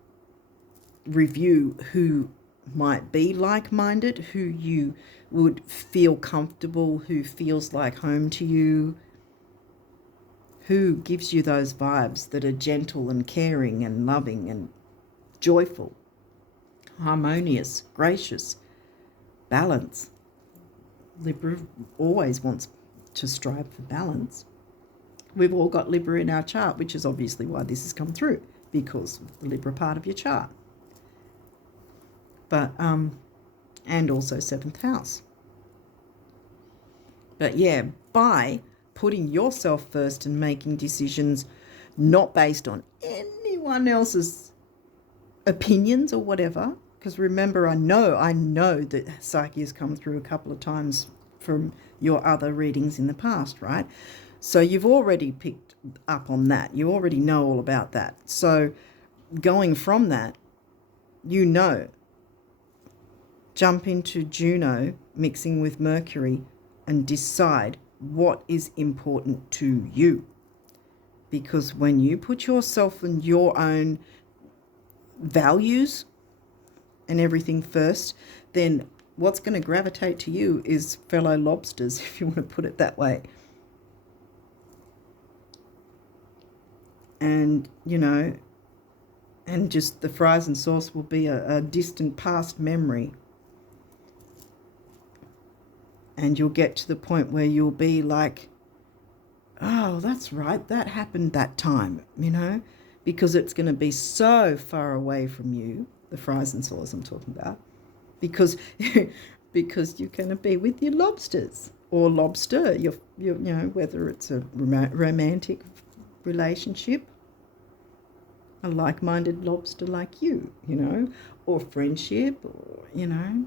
review who might be like-minded, who you would feel comfortable, who feels like home to you, who gives you those vibes that are gentle and caring and loving and joyful, harmonious, gracious, balance. Libra always wants to strive for balance. We've all got Libra in our chart, which is obviously why this has come through, because of the Libra part of your chart. But and also 7th house. But yeah, by putting yourself first and making decisions not based on anyone else's opinions or whatever. Because remember, I know that Psyche has come through a couple of times from your other readings in the past, right? So you've already picked up on that. You already know all about that. So going from that, you know, jump into Juno mixing with Mercury and decide what is important to you. Because when you put yourself and your own values and everything first, then what's going to gravitate to you is fellow lobsters, if you want to put it that way. And, you know, and just the fries and sauce will be a distant past memory. And you'll get to the point where you'll be like, oh, that's right, that happened that time, you know, because it's going to be so far away from you, the fries and sauce I'm talking about, because because you're going to be with your lobsters or lobster, you know, whether it's a romantic relationship, a like-minded lobster like you know, or friendship, or, you know,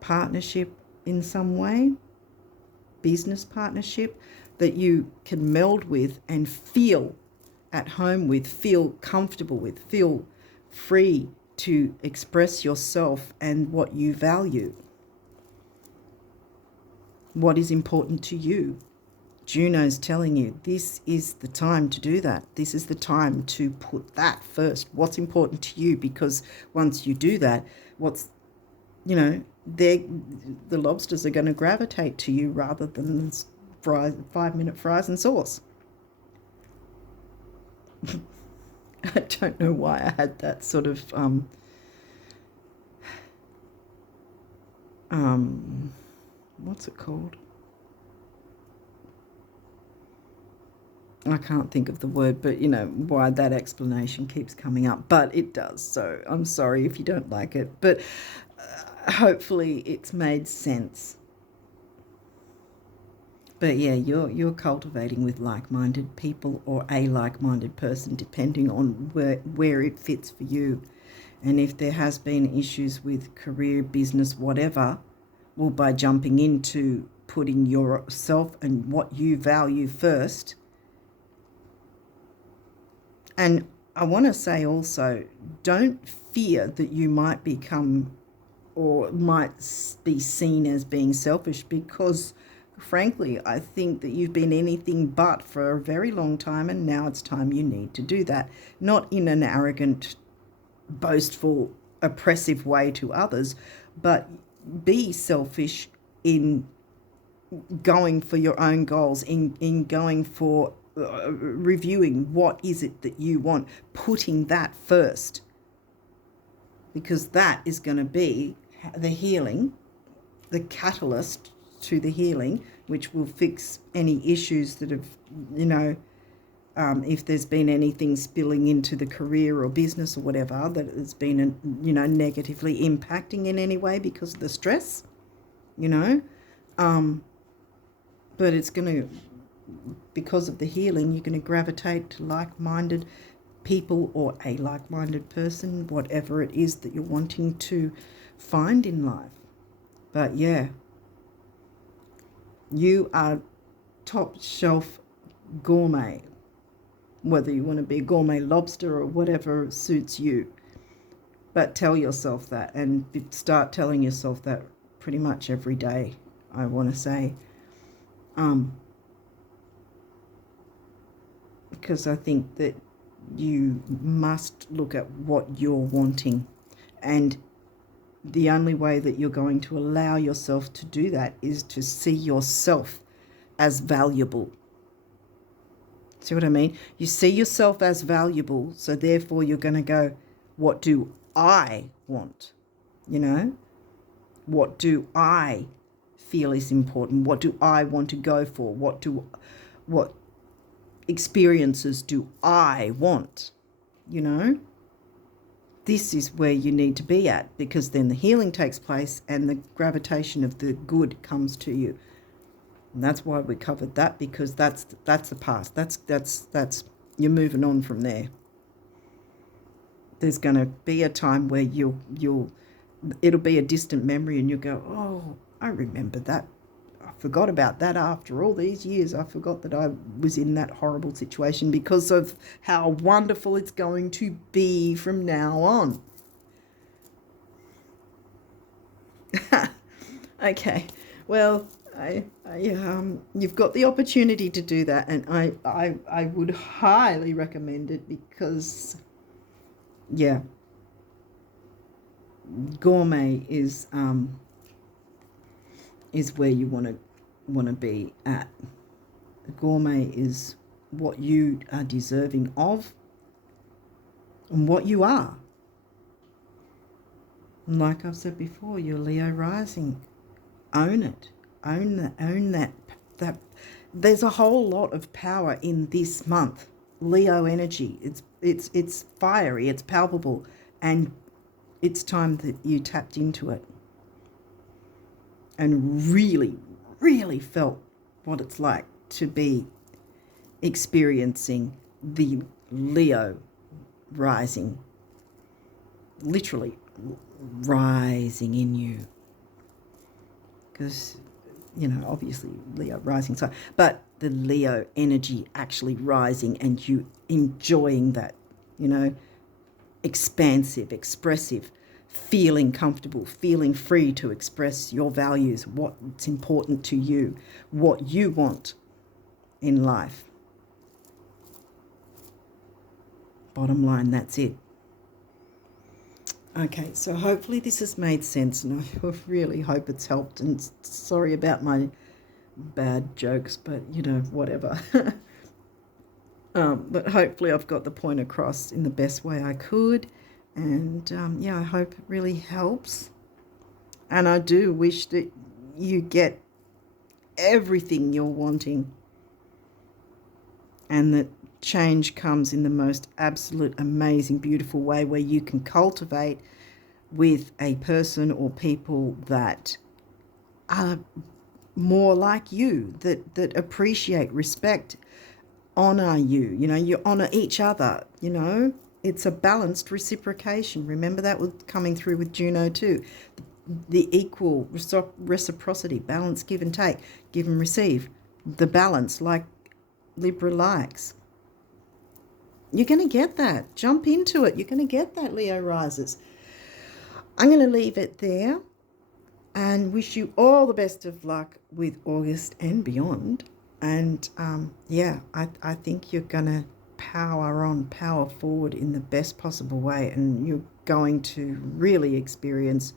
partnership in some way, business partnership that you can meld with and feel at home with, feel comfortable with, feel free to express yourself and what you value, what is important to you. Juno's telling you this is the time to do that. This is the time to put that first. What's important to you, because once you do that, you know, the lobsters are going to gravitate to you rather than 5-minute fries and sauce. I don't know why I had that sort of what's it called? I can't think of the word, but you know why that explanation keeps coming up, but it does. So I'm sorry if you don't like it, but hopefully it's made sense. But yeah, you're cultivating with like-minded people or a like-minded person, depending on where it fits for you. And if there has been issues with career, business, whatever, well, by jumping into putting yourself and what you value first. And I want to say also, don't fear that you might become or might be seen as being selfish, because frankly, I think that you've been anything but for a very long time, and now it's time you need to do that. Not in an arrogant, boastful, oppressive way to others, but be selfish in going for your own goals, in going for reviewing what is it that you want, putting that first, because that is going to be the healing, the catalyst to the healing, which will fix any issues that have, you know, if there's been anything spilling into the career or business or whatever that has been, you know, negatively impacting in any way because of the stress, you know. But it's going to, because of the healing, you're going to gravitate to like-minded people or a like-minded person, whatever it is that you're wanting to find in life. But yeah, you are top shelf gourmet, whether you want to be a gourmet lobster or whatever suits you. But tell yourself that, and start telling yourself that pretty much every day, I want to say. Because I think that you must look at what you're wanting, and the only way that you're going to allow yourself to do that is to see yourself as valuable. See what I mean? You see yourself as valuable, so therefore you're going to go, what do I want? You know? What do I feel is important? What do I want to go for? What experiences do I want? You know? This is where you need to be at, because then the healing takes place and the gravitation of the good comes to you. And that's why we covered that, because that's the past. That's you're moving on from there. There's going to be a time where it'll be a distant memory and you'll go, oh, I remember that. I forgot about that after all these years. I forgot that I was in that horrible situation because of how wonderful it's going to be from now on. Okay, well, you've got the opportunity to do that, and I would highly recommend it because, yeah, gourmet is where you want to be at. Gourmet is what you are deserving of and what you are. And like I've said before, you're Leo rising. Own it. Own that. There's a whole lot of power in this month. Leo energy. It's fiery, it's palpable, and it's time that you tapped into it and really, really felt what it's like to be experiencing the Leo rising, literally rising in you. Because, obviously Leo rising, so, but the Leo energy actually rising and you enjoying that, expansive, expressive, feeling comfortable, feeling free to express your values, what's important to you, what you want in life. Bottom line, that's it. Okay, so hopefully this has made sense, and I really hope it's helped, and sorry about my bad jokes, but whatever. But hopefully I've got the point across in the best way I could, and I hope it really helps. And I do wish that you get everything you're wanting, and that change comes in the most absolute, amazing, beautiful way where you can cultivate with a person or people that are more like you, that appreciate, respect, honor you. You honor each other. It's a balanced reciprocation. Remember that was coming through with Juno too. The equal reciprocity, balance, give and take, give and receive. The balance, like Libra likes. You're going to get that. Jump into it. You're going to get that, Leo risers. I'm going to leave it there and wish you all the best of luck with August and beyond. And I think you're going to power on, power forward in the best possible way. And you're going to really experience,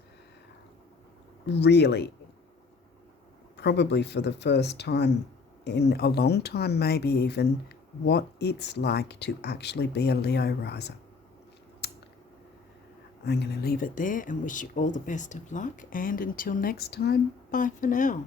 probably for the first time in a long time, maybe even, what it's like to actually be a Leo riser. I'm going to leave it there and wish you all the best of luck. And until next time, bye for now.